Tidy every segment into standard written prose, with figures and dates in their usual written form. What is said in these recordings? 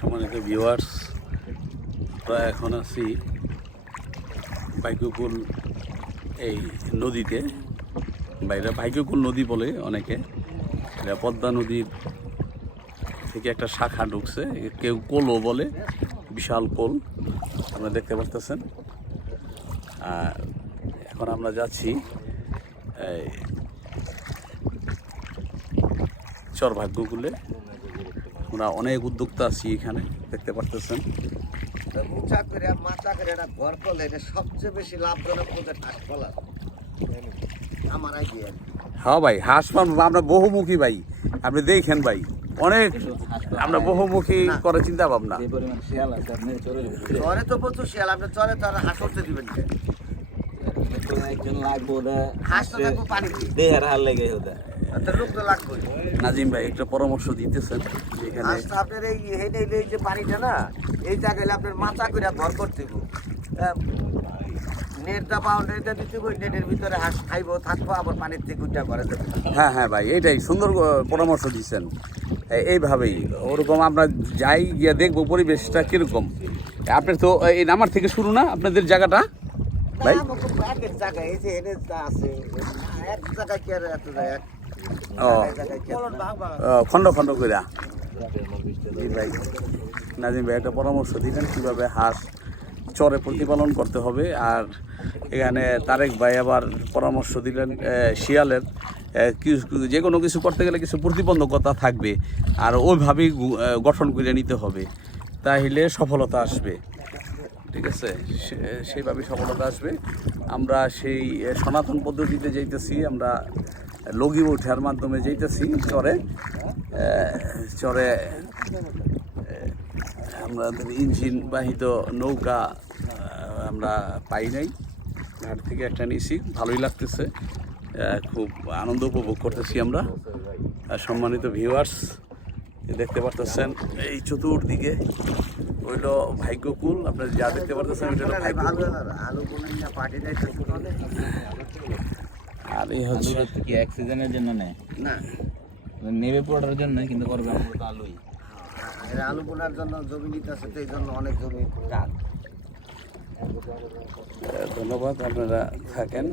সম্মানিত ভিউয়ার্স, আমরা এখন আছি ভাগ্যকুল এই নদীতে, বাইরে ভাগ্যকুল নদী বলে অনেকে। এটা পদ্মা নদীর থেকে একটা শাখা ঢুকছে, কেউ কোলও বলে, বিশাল কোল আপনারা দেখতে পাচ্ছেন। আর এখন আমরা যাচ্ছি চর ভাগ্যকুলে। আমরা অনেক উদ্যোক্তা আছি এখানে, দেখতে পাচ্ছেন। সবচেয়ে বেশি লাভজনক আমার আইডিয়া। হ্যাঁ ভাই, হাঁস ফার্ম আমরা বহুমুখী ভাই, আপনি দেখেন ভাই, অনেক আমরা বহুমুখী করে চিন্তা ভাবনা। চরে তো প্রচুর শিয়াল, আপনি চরে তো আর হাঁস করতে দিবেন না। নাজিম ভাই একটা পরামর্শ দিতেছেন যেখানে আপনার এই যে পানিটা না, এই জায়গায় আপনার মাচা করে ভর করতে নেটটা বাউন্ডারিটা দিতে নেটের ভিতরে হাঁস খাইবো থাকবো, আবার পানির থেকে উঠা করে দেবো। হ্যাঁ হ্যাঁ ভাই, এইটাই সুন্দর পরামর্শ দিচ্ছেন। এইভাবেই ওরকম আমরা যাই গিয়ে দেখবো পরিবেশটা কিরকম। আপনার তো এই নামার থেকে শুরু না আপনাদের জায়গাটা ভাই? এক জায়গায় এই যে আছে এক জায়গায় কি আর এত জায়গা খন্ড খন্ড করে ভাই। নাজিম ভাই একটা পরামর্শ দিলেন কীভাবে হাঁস চরে প্রতিপালন করতে হবে। আর এখানে তারেক ভাই আবার পরামর্শ দিলেন শিয়ালের যে কোনো কিছু করতে গেলে কিছু প্রতিবন্ধকতা থাকবে, আর ওইভাবেই গঠন করে নিতে হবে, তাহলে সফলতা আসবে। ঠিক আছে, সেইভাবে সফলতা আসবে। আমরা সেই সনাতন পদ্ধতিতে যাইতেছি, আমরা লগি ওঠার মাধ্যমে যাইতেছি চরে। চরে আমাদের ইঞ্জিন বাহিত নৌকা আমরা পাই নাই, ঘাট থেকে একটা নিয়েছি, ভালোই লাগতেছে, খুব আনন্দ উপভোগ করতেছি আমরা। সম্মানিত ভিউয়ার্স, দেখতে পারতেছেন এই চতুর্দিকে হইল ভাগ্যকুল। আপনারা যা দেখতে পারতেছেন আর এই হচ্ছে কি এক সিজনের জন্য নেয় না, নেবে পড়ার জন্য, কিন্তু করবে আমরা আলুই। এরা আলু বোনার জন্য জমি নিতে আসে, এই জন্য অনেক জমি চাল। ধন্যবাদ, আপনারা থাকেন।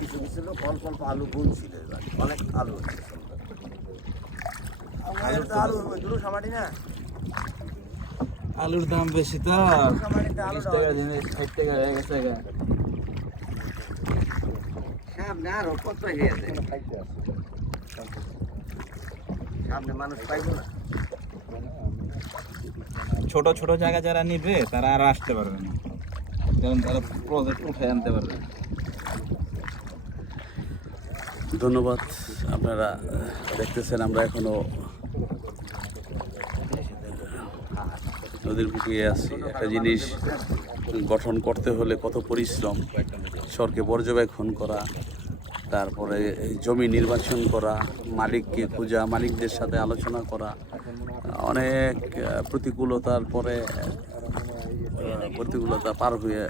কিছু কিছু লোক অল্প অল্প আলু বুনছিল, অনেক আলু আলুর দাম বেশি তো, 30 টাকা জিনিস 60 টাকা হয়ে গেছে। সামনে আরো কত হয়ে যায়, সামনে মানুষ পাইব না। ছোট ছোট জায়গা যারা নিবে তারা আর আসতে পারবে না, কারণ তারা প্রজেক্ট উঠে আনতে পারবে না। ধন্যবাদ, আপনারা দেখতেছেন আমরা এখনো নদীর বুকে আছি। একটা জিনিস গঠন করতে হলে কত পরিশ্রম, সরকে পর্যবেক্ষণ করা, তারপরে জমি নির্বাচন করা, মালিককে খোঁজা, মালিকদের সাথে আলোচনা করা, অনেক প্রতিকূলতার পরে প্রতিকূলতা পার হয়ে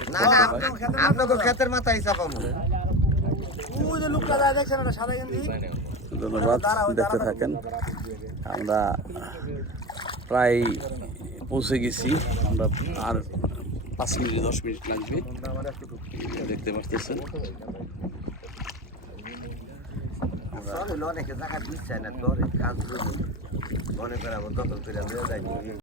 ক্ষেতের মাথায় ধন্যবাদ, দেখতে থাকেন। আমরা প্রায় পৌঁছে গেছি, আমরা আর 5 মিনিট 10 মিনিট লাগবে, দেখতে পাচ্ছেন। অনেকে জায়গা দিচ্ছে না, কাজ মনে করে দখল করে